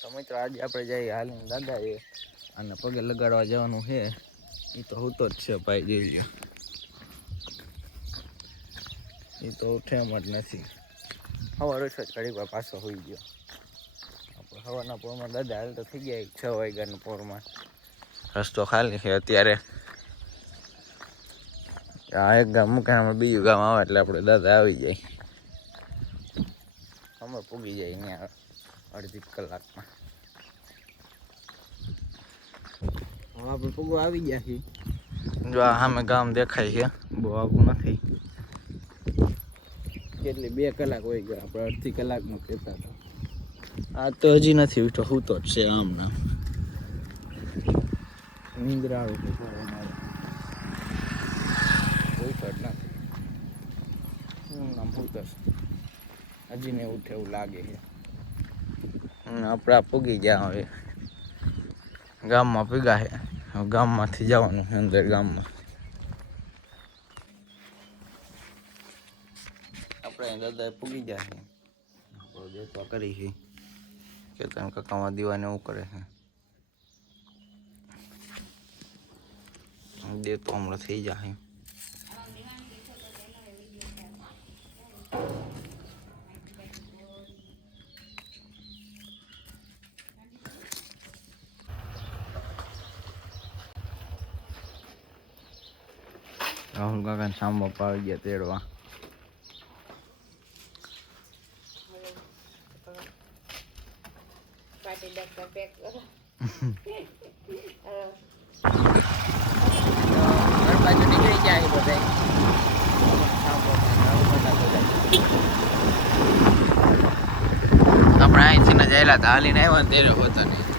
તો મિત્રો આજે આપણે જઈએ હાલીને દાદા એ અને પગે લગાડવા જવાનું છે. એ તો હોતો જ છે ભાઈ, જોઈ લો. એ તો ઉઠે એમ જ નથી. સવાર ઓછો જ ઘડીક વાર પાછો હોઈ ગયો. આપણે સવારના પોરમાં દાદા હાલ તો થઈ ગયા 6 વાગ્યાના પોરમાં. રસ્તો ખાલી છે અત્યારે. આ એક ગામ મૂકે અમે બીજું ગામ આવે એટલે આપણે દાદા આવી જાય. અમે પૂગી જાય ત્યાં અડધી કલાકમાં. હવે આપણે પૂગવા આવી ગયા છીએ. જો આ સામે ગામ દેખાય છે, બહુ આગું નથી. કેટલી 2 કલાક હોય ગયા, આપણે અડધી કલાકમાં કહેતા હતા. આ તો હજી નથી ઉઠો, હું તો જ છે આમ નામ. નિંદ્રા આવે છે ઉઠો જ નથી. નામ હું તો હજી ને ઉઠે એવું લાગે છે. આપણે આ પૂગી ગયા હવે ગામમાં પીગા છે. ગામમાંથી જવાનું છે અંદર ગામમાં. આપણે દાદા પૂગી ગયા છે. દેખવા કરી છે કે તમે કાકામાં દીવાને એવું કરે છે. દે તો હમણાં થઈ જાય. રાહુલ કાકાને સામો પાવી ગયા તેડવા. બાજુ નીકળી જાય બધા. આપણે અહીંથી ને જયેલા હતા, હાલીને આવ્યા ને તેરે હોતો નહીં.